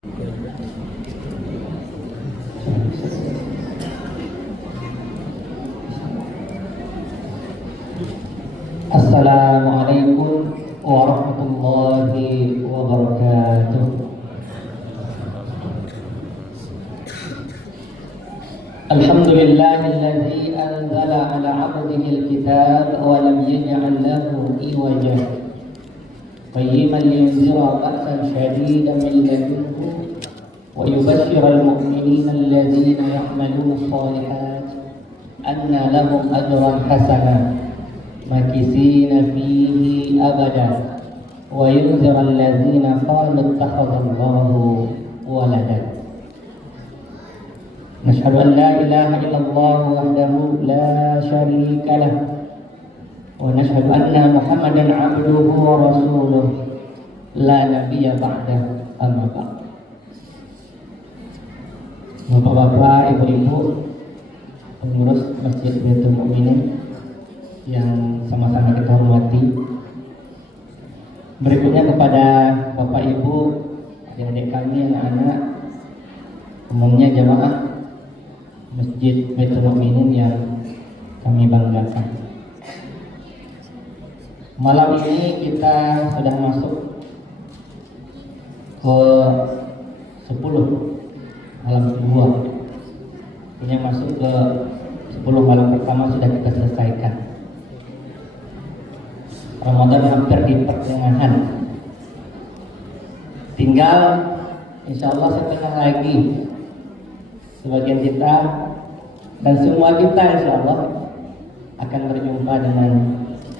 Assalamualaikum warahmatullahi wabarakatuh. Alhamdulillahilladzi anzala ala 'abdihi al-kitab wa lam yaj'al lahu iwaja qayyiman liyunzira ba'san shadidan min ladunhu wa yubashshira al-mu'minina alladzina ya'maluna as-shalihat anna lahum ajran hasanan makisina fihi abada wa yunzira alladzina qalu ittakhadallahu waladan. Nashhadu an la ilaha illallah wahdahu la syarika lah wa nashhadu anna Muhammadan 'abduhu wa rasuluh la nabiyya ba'da amma ba'd. Bapak-bapak, ibu-ibu, pengurus Masjid Baitul Mukminin yang sama-sama kita hormati. Berikutnya kepada Bapak Ibu, adik-adik kami, anak-anak, umumnya jamaah Masjid Baitul Mukminin yang kami banggakan. Malam ini kita sudah masuk ke 10 malam kedua. Ini masuk ke 10 malam pertama sudah kita selesaikan. Ramadan hampir di pertengahan. Tinggal insya Allah setengah lagi sebagian kita dan semua kita insya Allah akan berjumpa dengan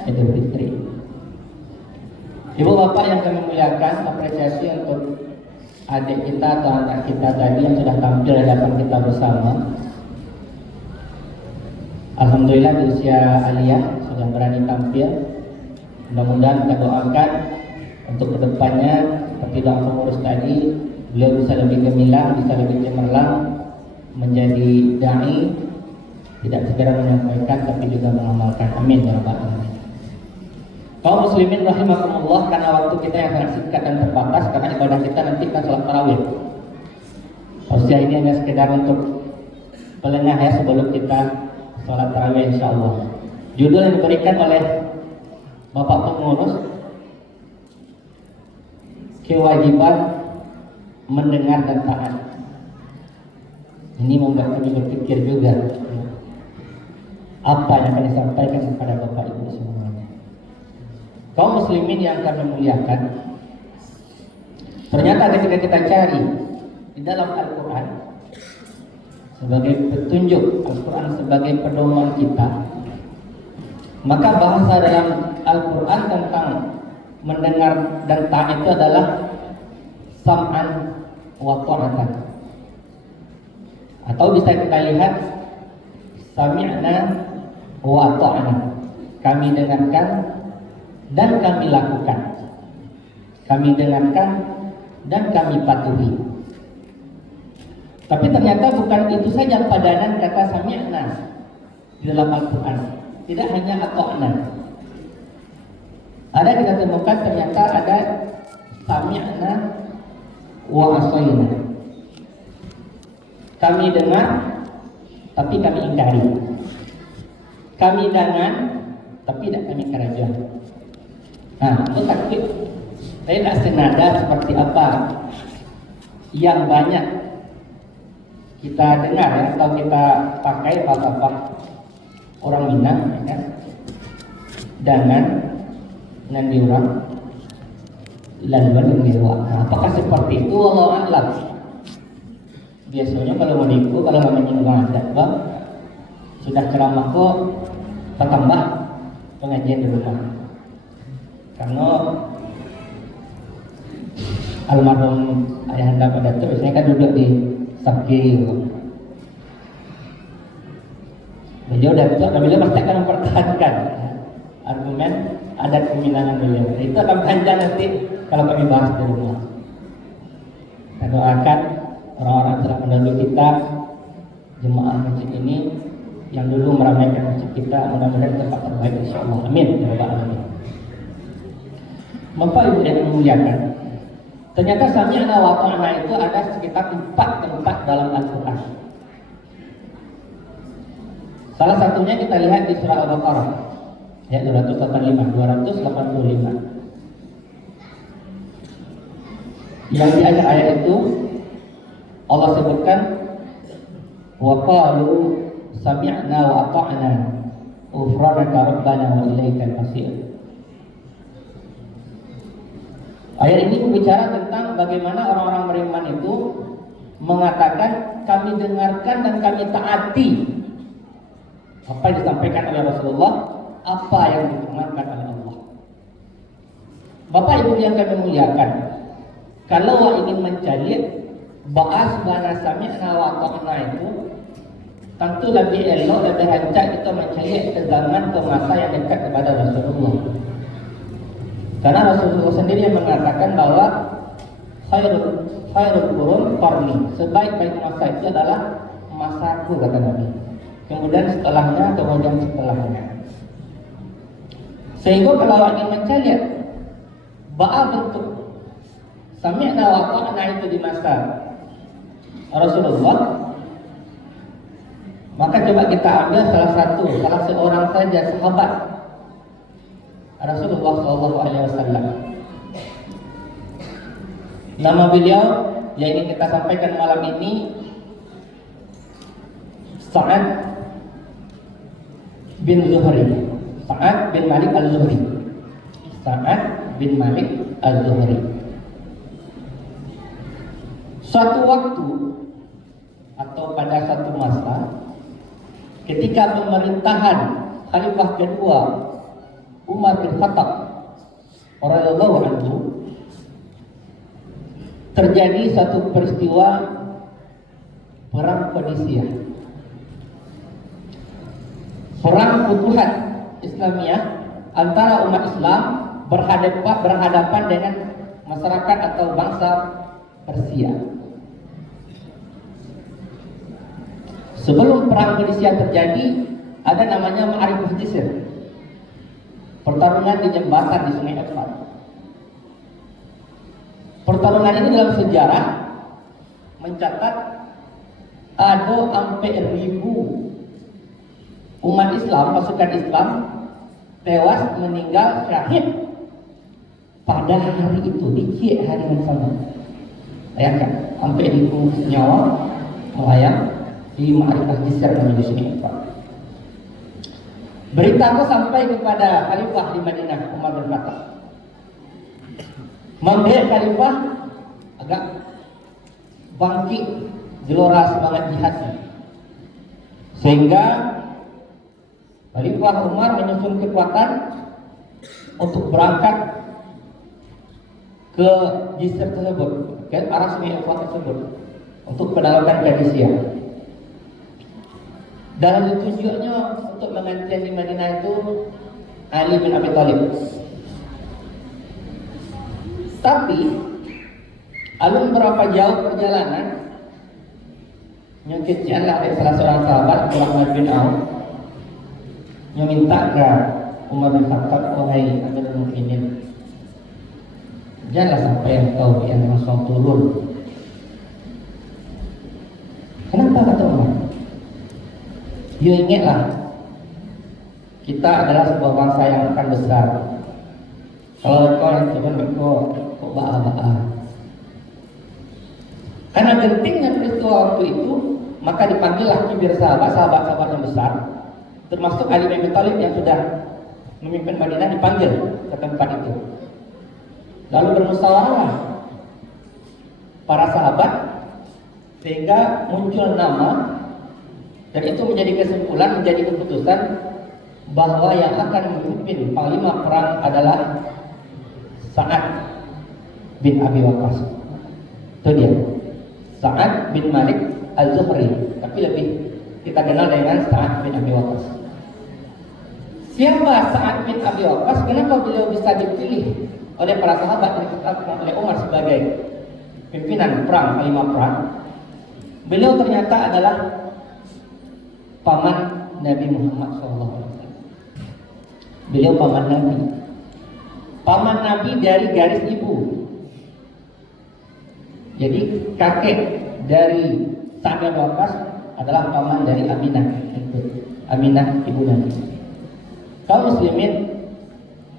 Idul Fitri. Ibu bapak yang kami muliakan, apresiasi untuk adik kita atau anak kita tadi yang sudah tampil di hadapan kita bersama. Alhamdulillah di usia aliyah sudah berani tampil. Mudah-mudahan kita doakan untuk kedepannya seperti doa pengurus tadi, beliau bisa lebih gemilang, bisa lebih cemerlang menjadi dai, tidak sekedar menyampaikan tapi juga mengamalkan. Amin ya rabbal alamin. Kaum muslimin rahimakumullah, karena waktu kita yang sangat singkat dan terbatas, karena ibadah kita nanti kita sholat tarawih. Usia ini hanya sekedar untuk pelengah ya sebelum kita sholat tarawih insyaallah. Judul yang diberikan oleh Bapak pengurus, kewajiban mendengar dan taat. Ini membuat kami berpikir juga apa yang akan disampaikan kepada Bapak Ibu semuanya. Kaum muslimin yang kami muliakan, ternyata ketika kita cari di dalam Al-Quran sebagai petunjuk, Al-Quran sebagai pedoman kita, maka bahasa dalam Al-Quran tentang mendengar dan taat itu adalah sam'an wa ta'atan, atau bisa kita lihat sami'na wa ta'ana, kami dengarkan dan kami lakukan, kami dengarkan dan kami patuhi. Tapi ternyata bukan itu saja padanan kata sami'na di dalam Al-Quran, tidak hanya ata'na. Ada kita temukan ternyata ada sami'na wa asayna, kami dengar tapi kami ingkari, kami dengar tapi tidak kami kerja. Nah, itu takdir tidak senada seperti apa yang banyak kita dengar ya, atau kita pakai bahasa orang Minang ya, dengan diurang lalu diurang. Nah, apakah seperti itu? Wallahu a'lam. Biasanya kalau menipu, kalau menyinggung adat, sudah ceramah kok tambah pengajian di rumah. Karena almarhum ayahanda pada itu biasanya kan duduk di sabki. Beliau dan itu beliau pasti akan mempertahankan argumen adat keminangan beliau. Itu akan panjang nanti kalau kami bahas di rumah. Kita doakan orang-orang telah mendahului kita, jemaah masjid ini yang dulu meramaikan masjid kita, mudah-mudahan tempat terbaik insyaallah. Amin ya rabbal alamin. Bapak Ibu yang memuliakan, Ternyata sami'na wa ta'na itu ada sekitar 4 tempat dalam Al-Quran. Salah satunya kita lihat di surah Al-Baqarah ayat 285. Yang di ayat itu Allah sebutkan wa qalu sami'na wa ata'na ghufranaka rabbana wa ilaikal masir. Ayat ini berbicara tentang bagaimana orang-orang beriman itu mengatakan kami dengarkan dan kami taati apa yang disampaikan oleh Rasulullah, apa yang difirmankan oleh Allah. Bapak Ibu yang kami muliakan, kalau ingin mencari bahas mana sami'na wa ta'na itu tentu lebih elok, lebih rancak kita mencari ke zaman, ke masa yang dekat kepada Rasulullah. Karena Rasulullah sendiri yang mengatakan bahwa khairul qurun qarni, sebaik-baik masa itu adalah masaku, kata Nabi. Kemudian setelahnya. Sehingga kalau ingin mencari bahwa bentuk sami'na wa ta'na itu di masa Rasulullah, maka coba kita ambil salah seorang saja sahabat Rasulullah SAW. Nama beliau yang ingin kita sampaikan malam ini Sa'ad bin Zuhri, Sa'ad bin Malik al-Zuhri. Sa'ad bin Malik al-Zuhri. Suatu waktu atau pada satu masa ketika pemerintahan Khalifah kedua Umar bin Khattab radhiyallahu anhu, terjadi satu peristiwa perang Qadisiyah, perang futuhat Islamiyah antara umat Islam berhadapan dengan masyarakat atau bangsa Persia. Sebelum perang Qadisiyah terjadi, ada namanya Ma'arifah Jisr, pertarungan di jembatan di Sungai Efrat. Pertarungan ini dalam sejarah mencatat ada sampai 1000 umat Islam, pasukan Islam tewas, meninggal syahid pada hari itu, di hari yang sama. Bayangkan, sampai 1000 nyawa melayang di Ma'arifah Jisr di Sungai Efrat. Berita itu sampai kepada Khalifah di Madinah, Umar bin Khattab. Membuat Khalifah agak bangkit, gelora semangat jihadnya, sehingga Khalifah Umar menyusun kekuatan untuk berangkat ke Jisr tersebut, ke arah Sungai Efrat tersebut, untuk penaklukan Qadisiyah. Dalam ditunjuknya untuk mengantian di Madinah itu Ali bin Abi Thalib. Tapi alun berapa jauh perjalanan, nyengkitnya ada salah seorang sahabat Muhammad bin Auf yang minta ke Umar bin Khattab, wahai Amirul Mukminin, janganlah sampai engkau yang langsung turun. Kenapa, kata Umar? Ya ingatlah, kita adalah sebuah bangsa yang akan besar. Kalau kau yang turun, kau ba'a-ba'a. Karena gentingnya peristiwa waktu itu, maka dipanggillah kibir sahabat-sahabat yang besar, termasuk Ali bin Abi Thalib yang sudah memimpin Madinah, dipanggil ke tempat itu. Lalu bermusyawarah para sahabat sehingga muncul nama. Dan itu menjadi kesimpulan, menjadi keputusan bahwa yang akan memimpin panglima perang adalah Sa'ad bin Abi Waqqas. Itu dia, Sa'ad bin Malik al-Zuhri, tapi lebih kita kenal dengan Sa'ad bin Abi Waqqas. Siapa Sa'ad bin Abi Waqqas? Kenapa beliau bisa dipilih oleh para sahabat dan ditetapkan oleh Umar sebagai pimpinan perang, panglima perang? Beliau ternyata adalah paman Nabi Muhammad SAW. Beliau paman Nabi dari garis ibu. Jadi kakek dari Sa'ad bin Waqqas adalah paman dari Aminah, Aminah ibu Nabi. Kaum muslimin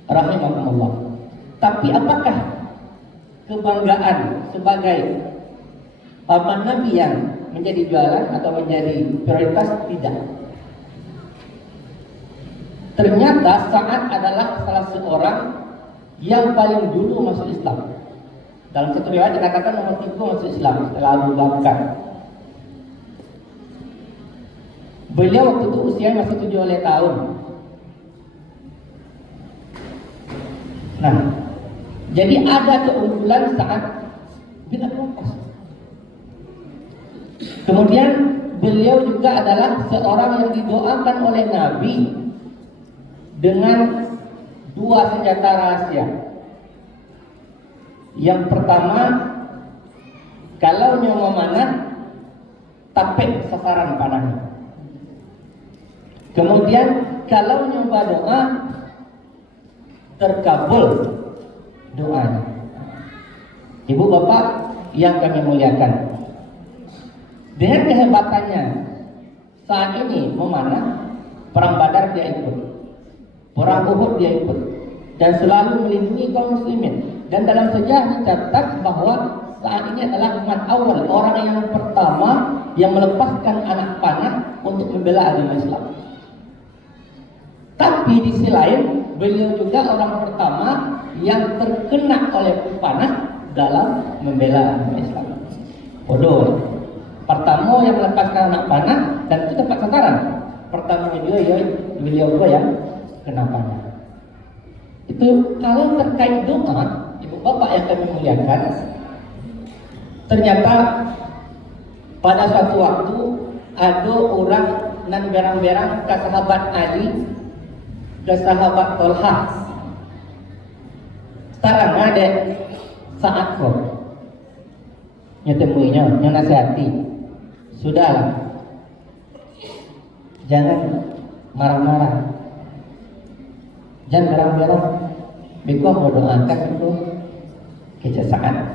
rahimakumullah. Tapi apakah kebanggaan sebagai paman Nabi yang menjadi jualan atau menjadi prioritas? Tidak. Ternyata Sa'ad adalah salah seorang yang paling dulu masuk Islam. Dalam satu riwayat dikatakan nomor 3 masuk Islam setelah Abu Bakar. Beliau waktu itu usia masih 17 tahun. Nah, jadi ada keunggulan Sa'ad bin Abi Waqqas. Kemudian beliau juga adalah seorang yang didoakan oleh Nabi dengan 2 senjata rahasia. Yang pertama, kalau nyoba mana tapek sasaran panahnya. Kemudian kalau nyoba doa terkabul doanya. Ibu bapak yang kami muliakan, dengan kehebatannya saat ini memanah, perang Badar dia ikut, perang Uhud dia ikut, dan selalu melindungi kaum muslimin. Dan dalam sejarah dicatat bahwa saat ini adalah umat awal, orang yang pertama yang melepaskan anak panah untuk membela agama Islam. Tapi di sisi lain, beliau juga orang pertama yang terkena oleh panah dalam membela agama Islam. Bodoh. Pertama yang melepaskan anak panah dan itu tepat sasaran. Pertama beliau juga yang kena panah. Itu kalau terkait doa, ibu bapak yang kami muliakan, ternyata pada suatu waktu ada orang nan berang-berang ke sahabat Ali, ke sahabat Tolha. Sekarang ada saat kok nyetemuinya, nasihati, sudahlah, jangan marah-marah, jangan berang-berang. Biko mau doakan itu kejasaan.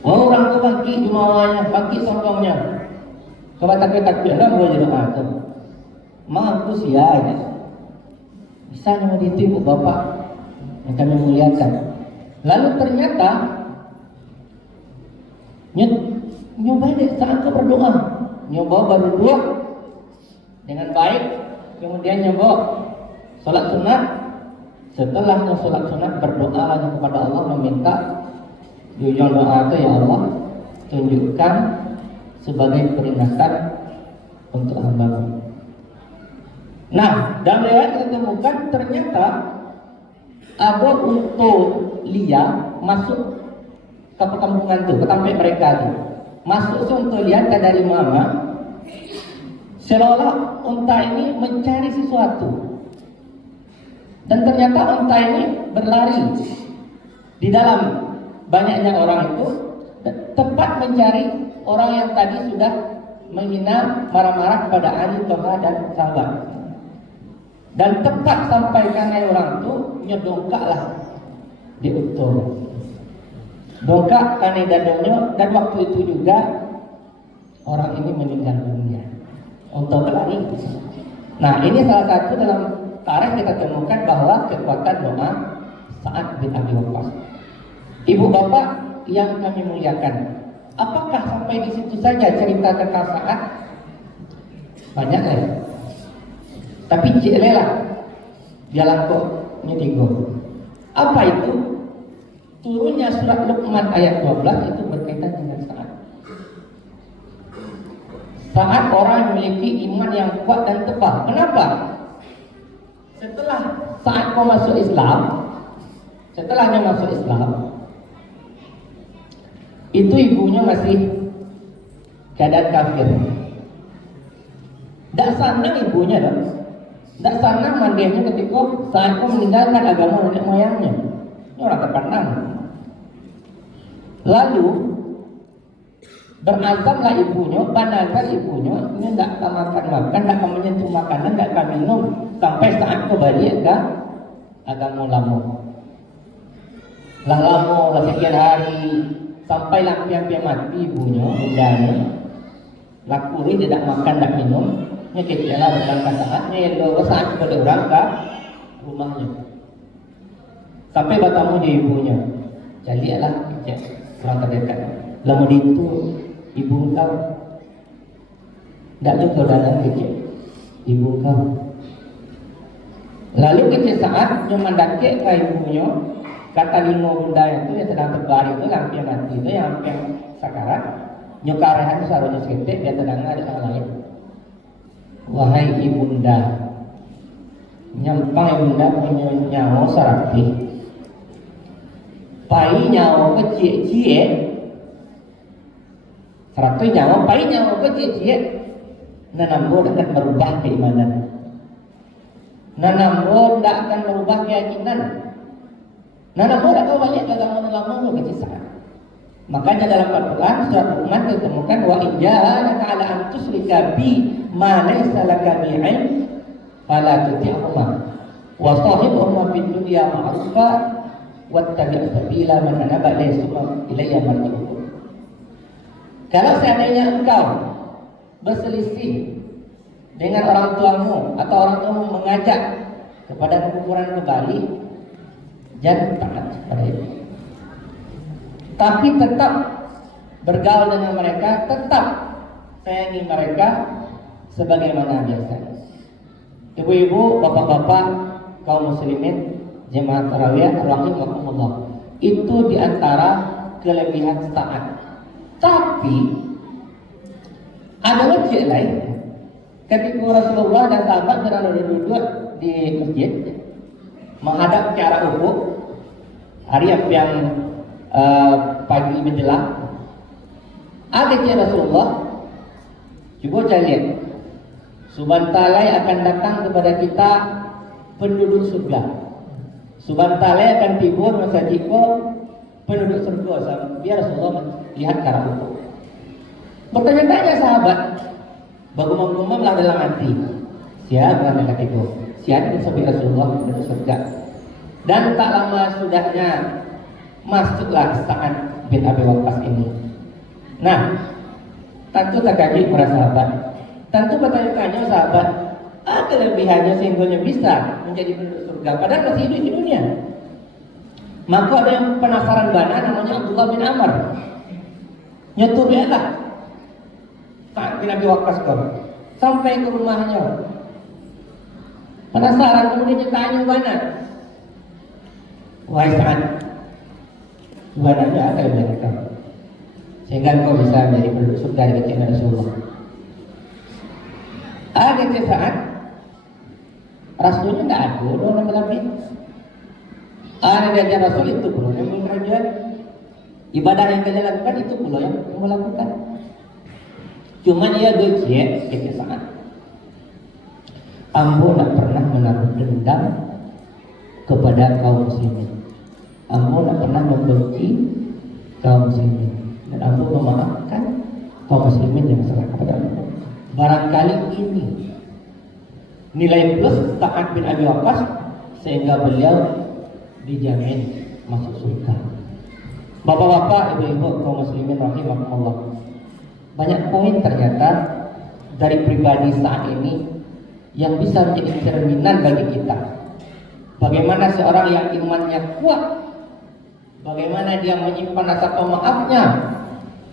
Orang tu bagi jumawanya, bagi sombongnya. Kau takbir lah boleh doakan. Mampu sia aja. Bisa nama ditipu bapak yang kami muliakan. Lalu ternyata nyoba deh saat kau berdoa, nyoba baru doa dengan baik, kemudian nyoba sholat sunat. Setelah sholat sunat berdoa lagi kepada Allah, meminta ujung doa itu, ya Allah tunjukkan sebagai peringatan untuk hamba-Mu. Nah, dalam riwayat kita temukan ternyata ada unta liar masuk ke perkampungan itu, ke tempat mereka itu. Masuk si unta liar dari mana? Seolah unta ini mencari sesuatu. Dan ternyata unta ini berlari di dalam banyaknya orang itu, tepat mencari orang yang tadi sudah menghina, marah-marah kepada Ali, Tolha dan sahabat. Dan tepat sampai karena orang itu nyedongkaklah di unta, dongkak karena dadanya, dan waktu itu juga orang ini meninggal dunia. Unta berlari. Nah, ini salah satu dalam tarikh kita temukan bahwa kekuatan doa Sa'ad bin Abi Waqqas. Ibu bapak yang kami muliakan, apakah sampai di situ saja cerita tentang Sa'ad? Banyak ya. Tapi ciklelah jalan kok nyedigo. Apa itu? Turunnya surat Luqman ayat 12 itu berkaitan dengan Sa'ad. Sa'ad orang yang memiliki iman yang kuat dan tebal. Kenapa? Setelah saat kau masuk Islam, setelahnya masuk Islam, itu ibunya masih keadaan kafir. Tak senang ibunya dong. Tak senang mandinya ketika saat kau meninggalkan agama nenek moyangnya. Ini orang terpandang. Lalu berazamlah ibunya, banalkan ibunya, ini tidak makan, tidak menyentuh makanan, tidak minum sampai saat kembali ke agama lama. Lah lama, lah sekian hari, sampai lampian mati ibunya, bundanya, lakuri tidak makan, tidak minum, nya kecela berangkat saatnya yang dua saat pada orang ke rumahnya, sampai bertemu di ibunya, jadi lah orang terdekat, lama itu ibu kau, tidak juga dalam kecil, ibu kau. Lalu kecil saat yang mendaki ke ibunya, kata lima bunda itu yang sedang terbaring itu lampian mati itu yang sakarat, nyukarehan sarunya seketik dia terdengar ada orang lain. Wahai ibunda, nyampang ibunda punya nyawa serapi, pai nyawa kecil-kecil, serapi nyawa pai nyawa kecil-kecil, nanambo akan merubah keimanan, nanambo tidak akan merubah keyakinan, nanambo tidak kau banyak agama lama kecil. Makanya dalam Al-Quran surat Luqman ditemukan wa inja'alaka ala an tusyrika bi ma laysa laka bi 'ilm fala tuti'huma wa sahibhuma fid dunya ma'rufa wattabi' sabila man anaba ilayya marji'ukum. Kalau seandainya engkau berselisih dengan orang tuamu atau orang tuamu mengajak kepada kekufuran kembali, jangan taat pada itu. Tapi tetap bergaul dengan mereka, tetap sayangi mereka sebagaimana biasa. Ibu-ibu, bapak-bapak, kaum muslimin, jemaah tarawih rahimakumullah. Itu diantara kelebihan taat. Tapi ada wajib lain. Ketika Rasulullah dan sahabat berada duduk di masjid, menghadap ke arah ufuk, hari yang pagi menjelang, ada cerita Rasulullah, coba saya lihat, Subhanallah akan datang kepada kita penduduk surga. Subhanallah akan timbul masa jika penduduk surga. Biar Rasulullah lihat ke arah ufuk. Bertanya-tanya sahabat, bagumam-gumam lah dalam hati, siapa yang kata itu? Siapa yang sampai Rasulullah penduduk surga? Dan tak lama sudahnya masuklah Sa'ad bin Abi Waqqas ini. Nah, tentu terkait para sahabat. Tentu bertanya-tanya sahabat, ada kelebihannya sehingga bisa menjadi penduduk surga padahal masih hidup di dunia. Maka ada yang penasaran banget, namanya Abdullah bin Amr. Nyetur dia lah Sa'ad bin Abi Waqqas sampai ke rumahnya. Penasaran, kemudian dia tanya banget, wahai Sa'ad, sebenarnya apa yang dilakukan sehingga kau bisa menjadi penduduk surga di kecil Rasulullah? Ada saat Rasulnya tidak ada orang lebih. Ada dari Rasul itu pula yang mengerjakan ibadah yang kalian lakukan, itu pula yang melakukan. Cuma dia gojek kecil saat. Ambo tidak pernah menaruh dendam kepada kaum muslimin. Ambo tidak pernah membenci kaum muslimin, dan Ambo memaafkan kaum muslimin yang salah kepada Ambo. Barangkali ini nilai plus Sa'ad bin Abi Waqqas sehingga beliau dijamin masuk surga. Bapak-bapak, ibu-ibu, kaum muslimin rahimakumullah. Banyak poin ternyata dari pribadi saat ini yang bisa menjadi cerminan bagi kita. Bagaimana seorang yang imannya kuat, bagaimana dia menyimpan rasa pemaafnya,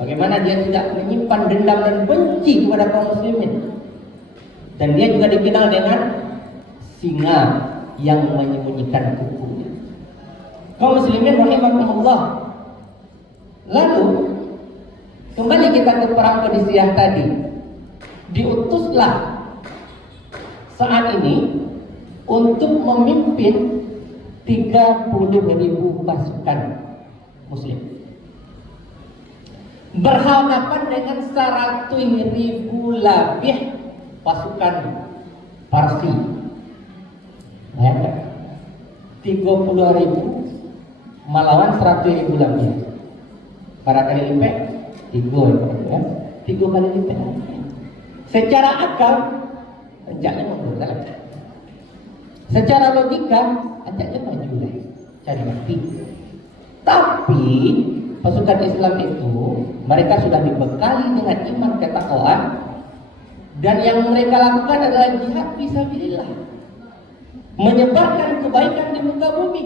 bagaimana dia tidak menyimpan dendam dan benci kepada kaum muslimin. Dan dia juga dikenal dengan singa yang menyembunyikan kukunya. Kaum muslimin rahimakumullah. Lalu kembali kita ke perang Qadisiyah tadi. Diutuslah saat ini untuk memimpin 30.000 pasukan muslim, berhadapan dengan 100.000 lebih pasukan Parsi. Bayangkan 30.000 melawan 100.000 lebih. Pada kali lipat 3 ya. 3 kali lipat. Secara akal hendaknya mundur lagi. Secara logika hendaknya maju lagi, cari mati. Tapi pasukan Islam itu mereka sudah dibekali dengan iman ketakwaan, dan yang mereka lakukan adalah jihad fisabilillah, menyebarkan kebaikan di muka bumi.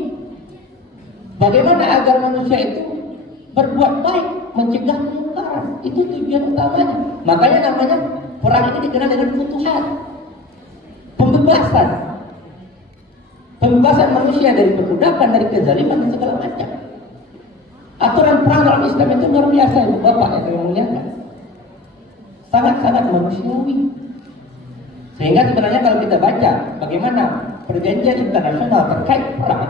Bagaimana agar manusia itu berbuat baik, mencegah kemungkaran, itu tujuan utamanya. Makanya namanya perang ini dikenal dengan futuhat, pembebasan, pembebasan manusia dari perbudakan, dari kezaliman dan segala macam. Aturan perang dalam Islam itu luar biasa, itu Bapak yang memuliakan, sangat-sangat manusiawi. Sehingga sebenarnya kalau kita baca bagaimana perjanjian internasional terkait perang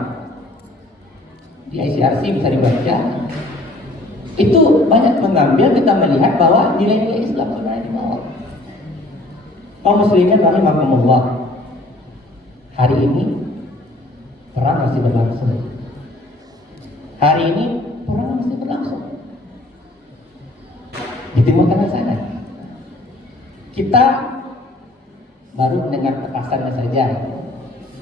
di ICRC bisa dibaca, itu banyak mengambil, kita melihat bahwa nilai-nilai Islam sebenarnya di bawah. Kaum muslimin rahimakumullah, hari ini perang masih berlangsung. Hari ini perang masih berlangsung di Timur Tengah sana. Kita baru mendengar petasannya saja.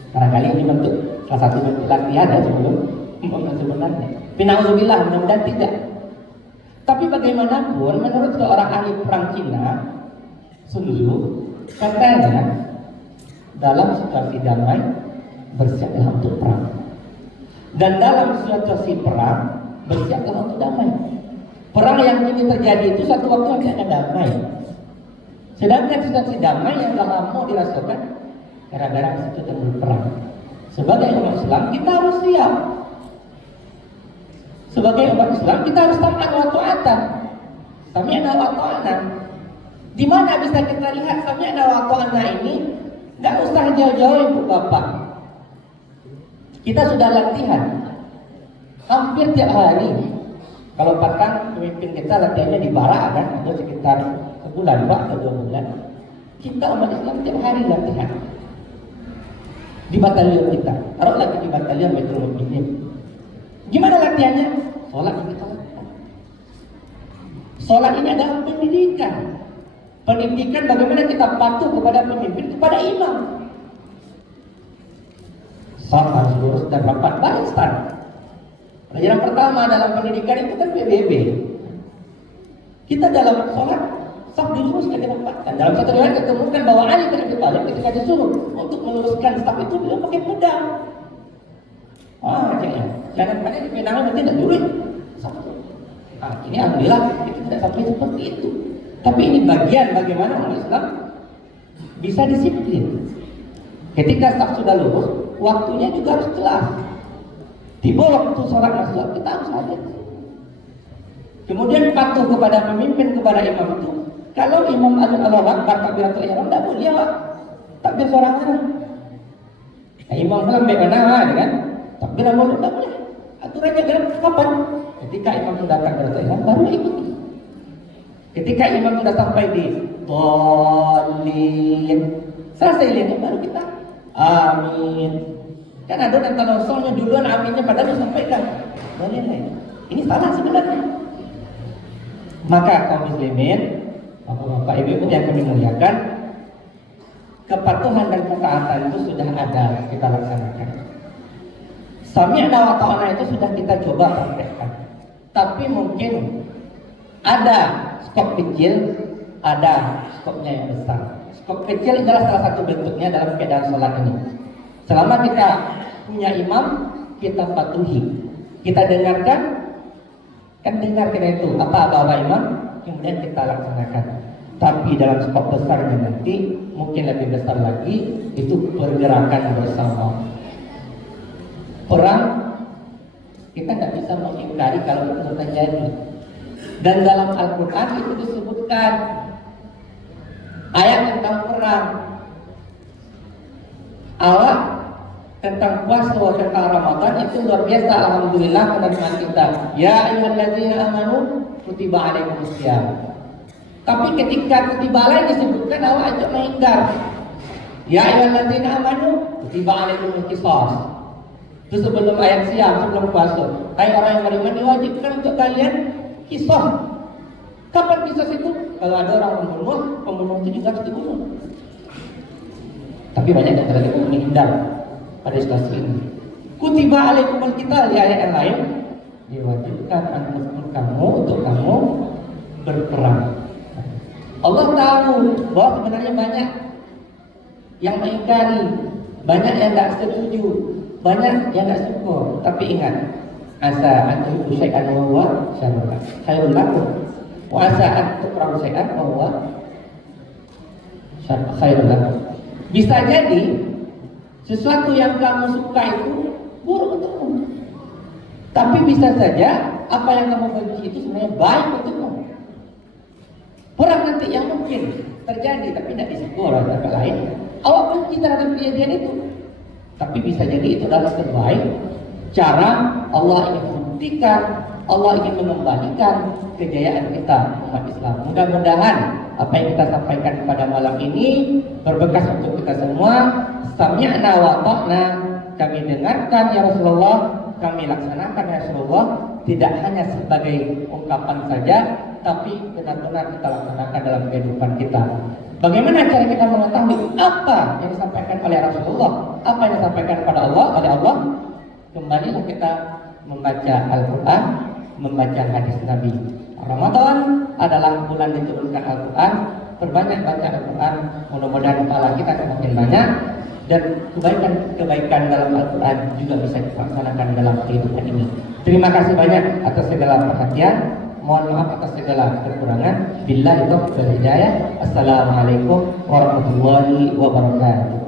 Barangkali ini bentuk salah satu bentuk latihan ya sebelum sebenarnya. Finauzubillah, mudah-mudahan tidak. Tapi bagaimanapun, menurut seorang ahli perang Cina, Sun Tzu, katanya dalam situasi damai bersiaplah untuk perang, dan dalam situasi perang bersiaplah untuk damai. Perang yang ini terjadi itu satu waktu nanti akan damai. Sedangkan situasi damai yang telah mau dirasakan gara-gara situ terjadi perang. Sebagai umat Islam kita harus siap. Sebagai umat Islam kita harus taat wa ta'atan. Sami'na wa ta'ana. Di mana bisa kita lihat sami'na wa ta'ana ini? Enggak usah jauh-jauh Ibu Bapak. Kita sudah latihan hampir tiap hari. Kalau Patang pemimpin kita latihannya di Barak kan, ada sekitar sebulan Pak atau 2 bulan. Kita umat Islam tiap hari latihan di batalion kita. Taruh lagi di batalion Metro Mini. Gimana latihannya? Sholat yang kita lakukan. Sholat ini adalah pendidikan. Pendidikan bagaimana kita patuh kepada pemimpin, kepada imam. Sholat harus lurus dan rapat barisan. Pelajaran pertama dalam pendidikan itu kan PBB. Kita dalam sholat saf diluruskan, dirapatkan. Dalam satu riwayat ditemukan bahwa Ali bin Abi Thalib ketika disuruh untuk meluruskan saf itu beliau pakai pedang. Jangan pakai di pedangnya berarti tidak lurus. Ini alhamdulillah kita tidak sampai seperti itu. Tapi ini bagian bagaimana umat Islam bisa disiplin. Ketika saf sudah lurus, waktunya juga harus jelas. Tiba waktu sholat masuk, kita harus hadir. Kemudian patuh kepada pemimpin, kepada imam itu. Kalau imam Allahu Akbar takbiratul ihram tidak boleh Pak. Takbir seorang-orang. Imam bilang bagaimana kan? Takbir tidak boleh. Aturannya kan kapan? Ketika imam sudah takbiratul ihram baru ikuti. Ketika imam sudah sampai di Dhalin, selesai ini baru kita amin. Kan ada yang kalau solnya duluan aminnya padahal disampaikan. Boleh. Ini salah sebenarnya. Maka kaum muslimin, Bapak Ibu yang kami muliakan, kepatuhan dan ketaatan itu sudah ada kita laksanakan. Sami'na wa ta'ana itu sudah kita coba praktekkan. Tapi mungkin ada skop kecil, ada skopnya yang besar. Skop kecil adalah salah satu bentuknya dalam keadaan sholat ini. Selama kita punya imam, kita patuhi, kita dengarkan, kan dengarkan itu apa imam, kemudian kita laksanakan. Tapi dalam skop besarnya nanti, mungkin lebih besar lagi, itu pergerakan bersama. Perang kita tidak bisa mengingkari kalau itu terjadi. Dan dalam Al-Quran itu disebutkan ayat tentang perang. Awal tentang puasa tentang Ramadan itu luar biasa, alhamdulillah penerimaan kita. Ya ayyuhalladzina amanu kutiba alaikumusiyam. Tapi ketika kutiba lain disebutkan awak ajak menghindar. Ya ayyuhalladzina amanu kutiba alaikumus qisas. Itu sebelum ayat siam, sebelum puasa. Hai orang yang beriman, diwajibkan untuk kalian qisas. Kapan qisas itu? Kalau ada orang pembunuh itu juga harus dibunuh. Tapi banyak yang terjadi menghindar pada situasi ini. Kutiba alaikumul qital, di ayat yang lain diwajibkan kamu untuk kamu berperang. Allah tahu bahwa sebenarnya banyak yang mengingkari, banyak yang tidak setuju, banyak yang tidak suka. Tapi ingat, asa antu syai'an wa huwa khairul lakum, wa asa antu tukrahu syai'an wa huwa khairul lakum. Bisa jadi sesuatu yang kamu suka itu buruk untukmu, tapi bisa saja apa yang kamu benci itu sebenarnya baik untukmu. Perang nanti yang mungkin terjadi tapi tidak disukai oleh orang lain, awak benci terhadap kejadian itu, tapi bisa jadi itu adalah terbaik cara Allah ingin membuktikan, Allah ingin mengembalikan kejayaan kita umat Islam. Mudah-mudahan apa yang kita sampaikan pada malam ini berbekas untuk kita semua. Sami'na wa ta'na, kami dengarkan ya Rasulullah, kami laksanakan ya Rasulullah, tidak hanya sebagai ungkapan saja, tapi benar-benar kita laksanakan dalam kehidupan kita. Bagaimana cara kita mengetahui apa yang disampaikan oleh Rasulullah, apa yang disampaikan kepada Allah oleh Allah? Kembalilah kita membaca Al-Quran, membaca hadis Nabi. Ramadan adalah bulan diturunkan Al-Quran. Perbanyak baca Al-Quran, mudah-mudahan pahala kita semakin banyak, dan kebaikan-kebaikan dalam Al-Quran juga bisa dilaksanakan dalam kehidupan ini. Terima kasih banyak atas segala perhatian. Mohon maaf atas segala kekurangan. Billahi taufiq wal hidayah. Assalamualaikum warahmatullahi wabarakatuh.